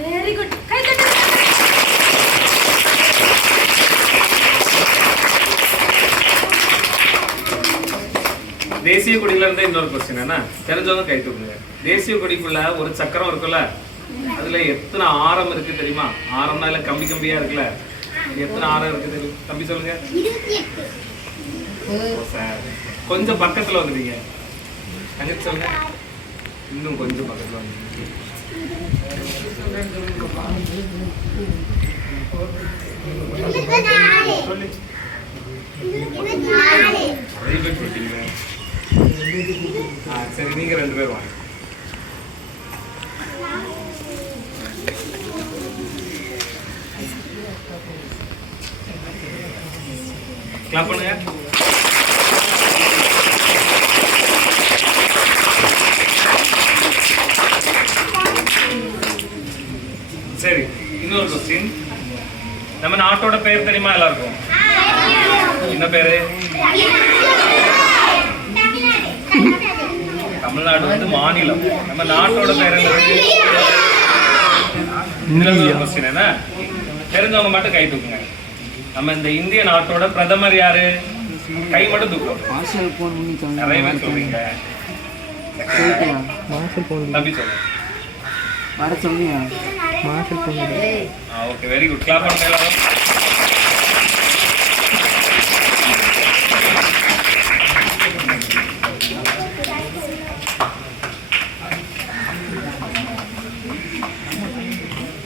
Very good. கை தட்டு. தேசிய கொடியில இருந்து இன்னொரு क्वेश्चन என்ன தெரிஞ்சவங்க கை தூக்குங்க. தேசிய கொடிக்குள்ள ஒரு சக்கரம் இருக்குல்ல, அதுல எத்தனை ஆரம் இருக்கு தெரியுமா? ஆரம்னா இல்ல கம்பி கம்பியா இருக்குல்ல, எத்தனை ஆரம் இருக்கு தெரியும்? தம்பி சொல்லுங்க. 28. கொஞ்சம் பக்கத்துல வந்துட்டீங்க. தங்கச்சி சொல்லுங்க. இன்னும் கொஞ்சம் பக்கத்துல வந்துட்டீங்க. 24. சரி, நீங்க 2 பேர் வாங்க. கிளாப் பண்ணுங்க. சரி, இன்னொரு क्वेश्चन. நம்ம நாட்டோட பேர் தெரியுமா எல்லாருக்கும்? என்ன பேரு? தமிழ்நாடு வந்து மாநிலம். நம்ம நாட்டோட பேர் என்னது? இன்னொரு क्वेश्चन என்ன? தெரிஞ்சவங்க மட்டும் கை தூக்குங்க. நம்ம இந்த இந்திய நாட்டோட பிரதமர் யாரு? கை மட்டும் தூக்குங்க. நிறைய பேர் சொல்றீங்க. தம்பி சொல்லுங்க. Okay, very good. கிளாப் பண்ணுங்க எல்லாரும்.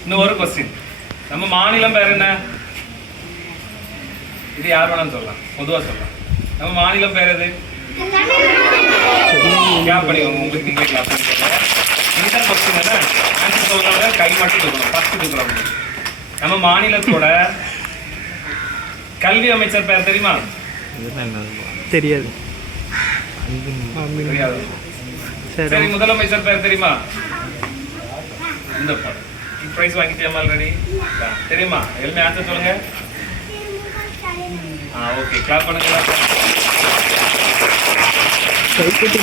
இன்னும் ஒரு क्वेश्चन. நம்ம மாநிலம் பேர் என்ன? இது யார் வேணாலும் சொல்லலாம், பொதுவா சொல்லலாம். நம்ம மாநிலம் பேர் எது? கிளாப் பண்ணிக்கோங்க. உங்களுக்கு நீங்க கிளாப் பண்ணிக்கோங்க. இந்த क्वेश्चन என்ன? ஆன்சர் சொல்றவங்க கை மட்டும் தூக்கணும். ஃபர்ஸ்ட் தூக்கணும். நம்ம மாநிலத்தோட கல்வி அமைச்சர் பேர் தெரியுமா? தெரியாது. தெரியாது. சரி, முதலமைச்சர் பேர் தெரியுமா? இந்த பிரைஸ் வாங்கிட்டியாமா ஆல்ரெடி? தெரியுமா? எல்லாமே ஆன்சர் சொல்லுங்க. ஓகே, கிளாப் பண்ணுங்க. கை கட்டி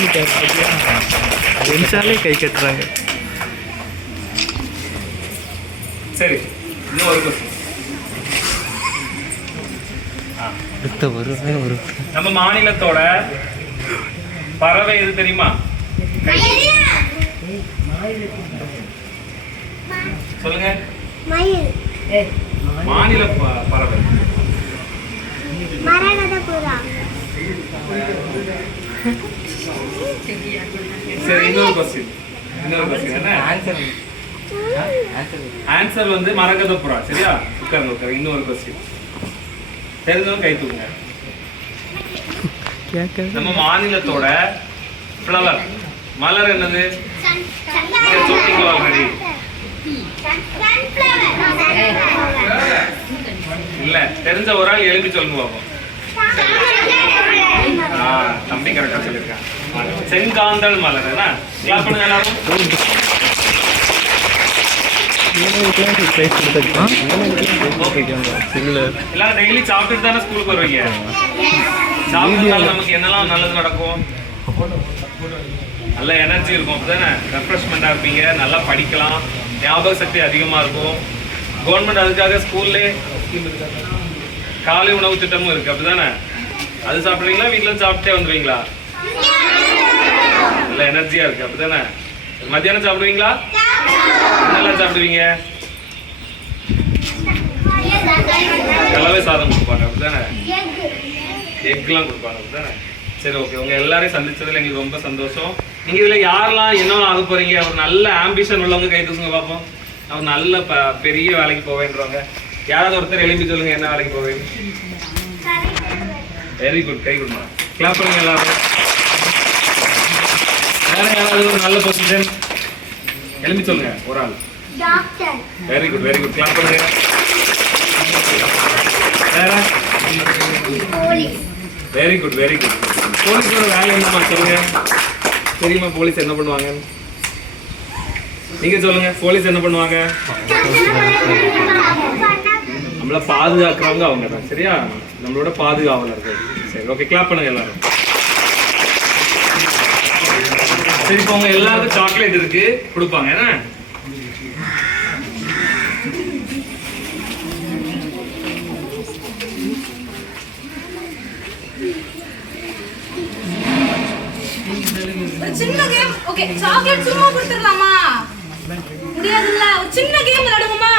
கை கட்டுறாங்க. சரி, இன்னும் ஒரு क्वेश्चन. நம்ம மாநிலத்தோட பறவை எது தெரியுமா? சொல்லுங்க. மாநில பறவை சரி, இன்னொரு क्वेश्चन. என்ன ஆன்சர் வந்து மரகத புறா. சரியா? உட்காருங்க. இன்னொரு क्वेश्चन. தெரிஞ்சவங்க கை தூக்குங்க. நம்ம மாநிலத்தோட ஃப்ளவர் மலர் என்னது? சொல்லிட்டீங்களா ஆல்ரெடி? இல்ல, தெரிஞ்ச ஒரு ஆள் எழுப்பி சொல்லுங்க பாப்போம். தம்பி கரெக்டா சொல்லிருக்கான். செங்காந்தள் மலர். என்ன? கிளாப் பண்ணுங்க எல்லாரும். எல்லாரும் டெய்லி சாப்பிட்டுட்டு தானே ஸ்கூலுக்கு வருவீங்க. சாப்பிட்டதால நமக்கு என்னெல்லாம் நல்லது நடக்கும்? நல்ல எனர்ஜி இருக்கும், அப்படிதானே? ரெஃப்ரெஷ்மெண்டா இருப்பீங்க, நல்லா படிக்கலாம், ஞாபக சக்தி அதிகமா இருக்கும். கவர்மெண்ட் அதுக்காக ஸ்கூல்ல காலை உணவு திட்டமும் இருக்கு, அப்படிதானே? அது சாப்பிடுவீங்களா? வீட்டுல சாப்பிட்டே வந்துருவீங்களா? நல்ல எனர்ஜியா இருக்கு, அப்படிதானே? மத்தியானம் சாப்பிடுவீங்களா? என்னெல்லாம் சாப்பிடுவீங்க? கலவை சாதம் கொடுப்பாங்க, அப்படிதானே? எக்லாம் கொடுப்பாங்க, அப்படிதானே? சரி, ஓகே. உங்க எல்லாரையும் சந்திச்சதுல எங்களுக்கு ரொம்ப சந்தோஷம். நீங்க இதுல யாரெல்லாம் என்ன ஆக போறீங்க? ஒரு நல்ல ஆம்பிஷன் உள்ளவங்க கை தூக்குங்க பார்ப்போம். அவர் நல்ல பெரிய வேலைக்கு போவேன்றவங்க யாராவது ஒருத்தர் எழுப்பி சொல்லுங்க. என்ன வேலைக்கு போவேன்? Very good. கை கொடுமா. கிளாப் பண்ணுங்க எல்லாரும். வேற யாராவது ஒரு நல்ல பொசிஷன் எழுப்பி சொல்லுங்க. ஒரு ஆள். Very good, very good. Clap பண்ணுங்க. வேற? Very good, very good. போலீஸோட வேலை என்னமா சொல்லுங்க. தெரியுமா போலீஸ் என்ன பண்ணுவாங்க? நீங்க சொல்லுங்க. போலீஸ் என்ன பண்ணுவாங்க? நம்மள பாதுகாக்கிறவங்க அவங்க தான். சரியா? நம்மளோட பாதுகாவலர்கள். சரி, ஓகே. கிளாப் பண்ணுங்க எல்லாரும். சரி இப்போ உங்க எல்லாருக்கும் சாக்லேட் இருக்கு கொடுப்பாங்க என்ன? ஒரு சின்ன கேம். ஓகே, சாக்லேட் சும்மா கொடுத்துடலாமா? முடியாதுல்ல. ஒரு சின்ன கேம் விளையாடுவோமா?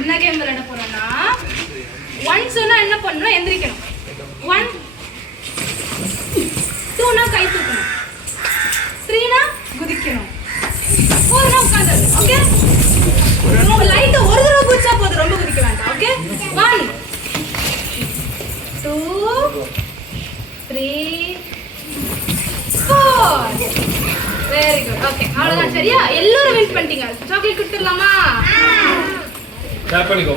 என்ன கேம் விளையாட போறோம்னா, 1 சொன்னா என்ன பண்ணணும்? எந்திரிக்கணும். 1 2னா கை தூக்கணும். 3னா குதிக்கணும். 4னா உட்கார்ந்து. ஓகே? ரொம்ப லைட்டா ஒரு தடவை குதிச்சா போதும், ரொம்ப குதிக்க வேண்டாம். ஓகே? 1 2 3 4. Very good. ஓகே, அவ்வளவுதான். சரியா? எல்லாரும் வின் பண்ணிட்டீங்க. சாக்லேட் கொடுத்துடலாமா? கிளாப் பண்ணிக்கோ.